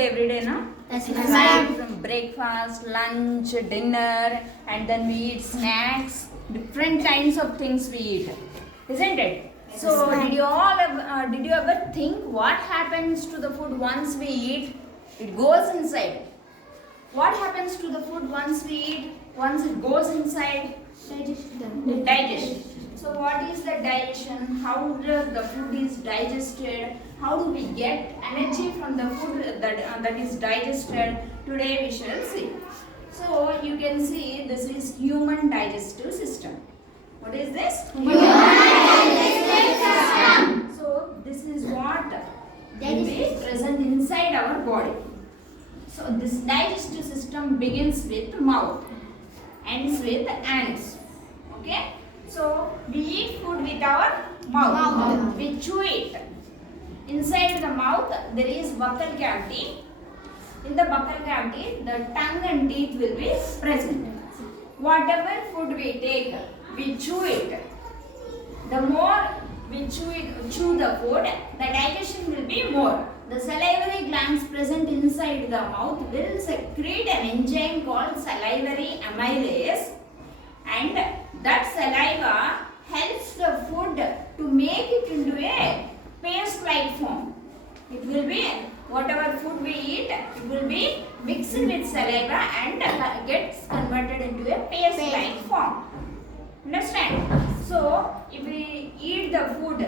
every day, no? Yes, Like breakfast, lunch, dinner, and then we eat snacks. Different kinds of things we eat, isn't it? So did you ever think what happens to the food once we eat? It goes inside. What happens to the food once we eat? Once it goes inside? Digestion. So what is the digestion? How the food is digested? How do we get energy from the food that is digested? Today we shall see. So you can see this is human digestive system. What is this? Human digestive system. So this is what will be present inside our body. So this digestive system begins with mouth, ends with anus. Okay? So we eat food with our mouth. We chew it. Inside the mouth there is buccal cavity. In the buccal cavity the tongue and teeth will be present. Whatever food we take, we chew it. The more we chew the food, the digestion will be more. The salivary glands present inside the mouth will secrete an enzyme called salivary amylase, and that saliva helps the food to make it into a paste-like form. It will be, whatever food we eat, it will be mixed with saliva and gets converted into a paste-like form. Understand? So, if we eat the food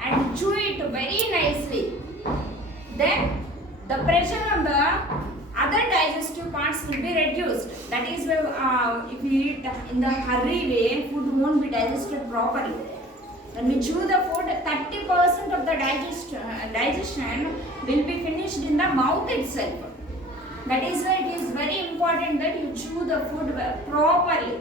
and chew it very nicely, then the pressure on the other digestive parts will be reduced. That is why if we eat in the hurry way, food won't be digested properly. When we chew the food, 30% of the digestion will be finished in the mouth itself. That is why it is very important that you chew the food properly,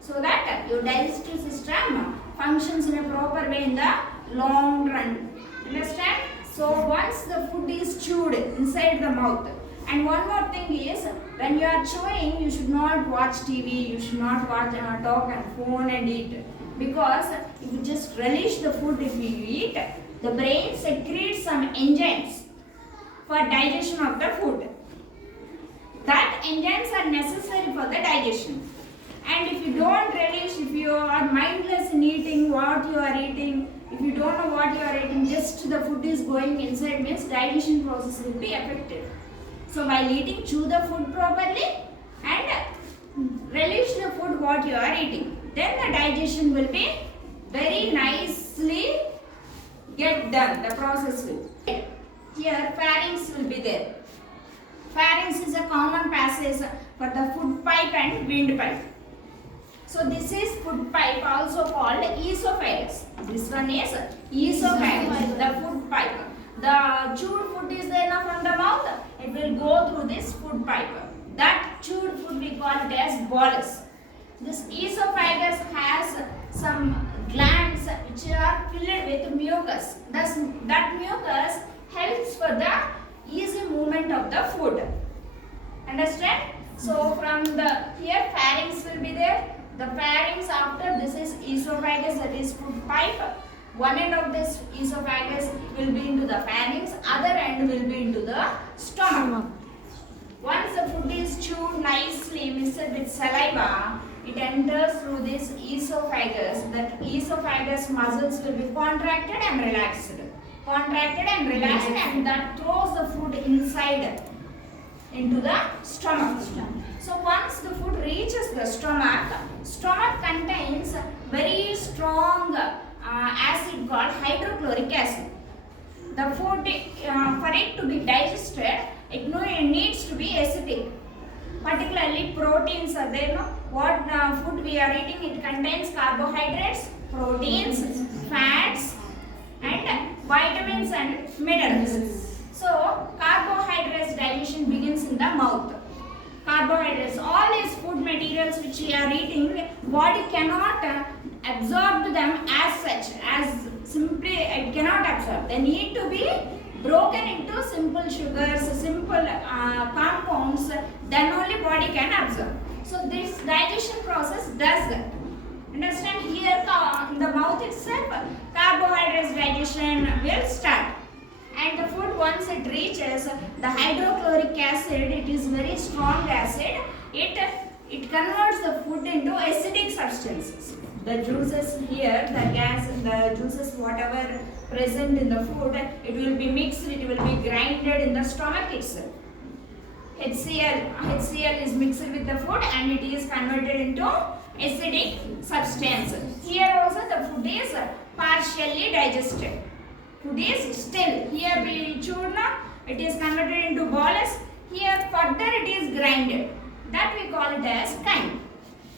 so that your digestive system functions in a proper way in the long run. Understand? So once the food is chewed inside the mouth, and one more thing is, when you are chewing, you should not watch TV, you should not watch talk on phone and eat. Because if you just relish the food if you eat, the brain secretes some enzymes for digestion of the food. That enzymes are necessary for the digestion. And if you don't relish, if you are mindless in eating what you are eating, if you don't know what you are eating, just the food is going inside, means digestion process will be affected. So while eating, chew the food properly and relish the food what you are eating. Then the digestion will be very nicely get done. The process will. Here pharynx will be there. Pharynx is a common passage for the food pipe and windpipe. So this is food pipe, also called esophagus. This one is esophagus, the food pipe. The chewed food is there from the mouth. It will go through this food pipe. That chewed food we call it as bolus. This esophagus has some glands which are filled with mucus. Thus, that mucus helps for the easy movement of the food. Understand? So from the here pharynx will be there. The pharynx, after this is esophagus, that is food pipe. One end of this esophagus will be into the pharynx, other end will be into the stomach. Once the food is chewed nicely, mixed with saliva, it enters through this esophagus. That esophagus muscles will be contracted and relaxed. Contracted and relaxed, and that throws the food inside into the stomach. So once the food reaches the stomach, stomach contains very strong acid called hydrochloric acid. The food, for it to be digested, it needs to be acidic. Particularly proteins are there. What food we are eating, it contains carbohydrates, proteins, fats, and vitamins and minerals. So carbohydrates digestion begins in the mouth. Carbohydrates, all these food materials which we are eating, body cannot absorb them as such, as simply it cannot absorb. They need to be broken into simple sugars, simple compounds, then only body can absorb. So this digestion process does that. Understand? Here in the mouth itself, carbohydrates digestion will start. And the food, once it reaches the hydrochloric acid, it is very strong acid. It converts the food into acidic substances. The juices here, the gas, the juices whatever present in the food, it will be mixed, it will be grinded in the stomach itself. HCl is mixed with the food and it is converted into acidic substance. Here also the food is partially digested. Food is still. Here we chewed now, it is converted into bolus. Here further it is grinded. That we call it as chyme.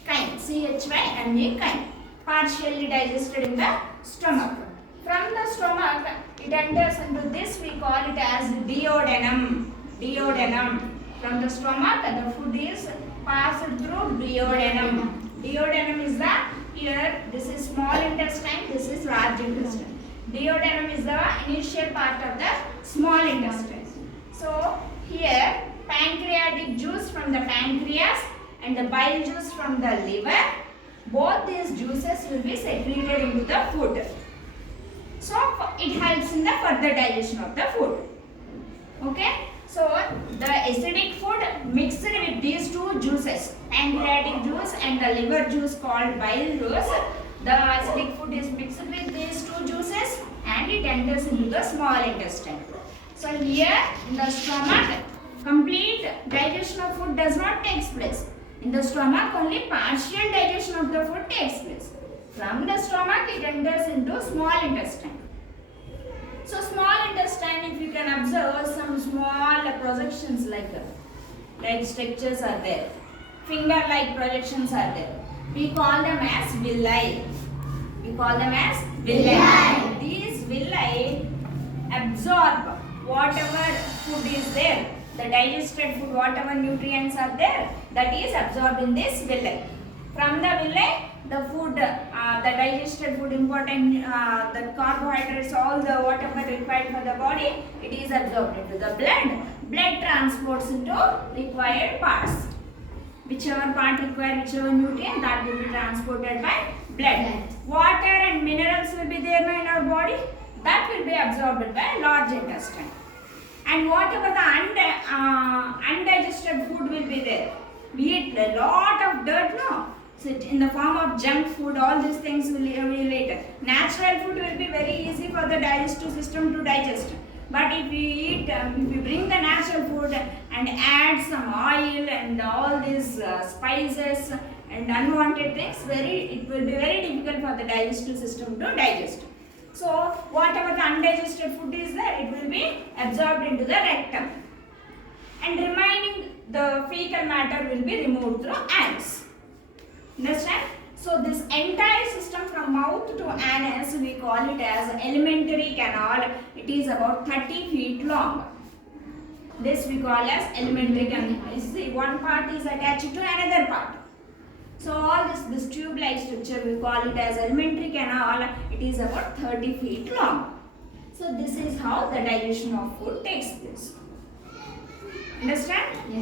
Chyme, chyme, chyme. Partially digested in the stomach. From the stomach, it enters into this, we call it as duodenum. Duodenum. From the stomach, the food is passed through duodenum. Duodenum is the, here, this is small intestine, this is large intestine. Duodenum is the initial part of the small intestine. So, here, pancreatic juice from the pancreas and the bile juice from the liver, both these juices will be secreted into the food. So, it helps in the further digestion of the food. Okay? So, the acidic food mixed with these two juices, pancreatic juice and the liver juice called bile juice, the acidic food is mixed with these two juices and it enters into the small intestine. So, here in the stomach, complete digestion of food does not take place. In the stomach, only partial digestion of the food takes place. From the stomach, it enters into small intestine. So, small intestine, if you can observe some small projections like structures are there. Finger-like projections are there. We call them as villi. We call them as villi. These villi absorb whatever food is there. The digested food, whatever nutrients are there, that is absorbed in this villi. From the villi, the food, the digested food, important, the carbohydrates, all the whatever required for the body, it is absorbed into the blood. Blood transports into required parts. Whichever part required, whichever nutrient, that will be transported by blood. Water and minerals will be there in our body, that will be absorbed by large intestine. And whatever the undigested food will be there, we eat a lot of dirt now. So in the form of junk food, all these things will be later. Natural food will be very easy for the digestive system to digest. But if we eat, if we bring the natural food and add some oil and all these spices and unwanted things, it will be very difficult for the digestive system to digest. So, whatever the undigested food is there, it will be absorbed into the rectum. And remaining, the fecal matter will be removed through anus. Understand? So, this entire system from mouth to anus, we call it as alimentary canal. It is about 30 feet long. This we call as alimentary canal. You see, one part is attached to another part. So all this tube-like structure, we call it as alimentary canal. It is about 30 feet long. So this is how the digestion of food takes place. Understand? Yes.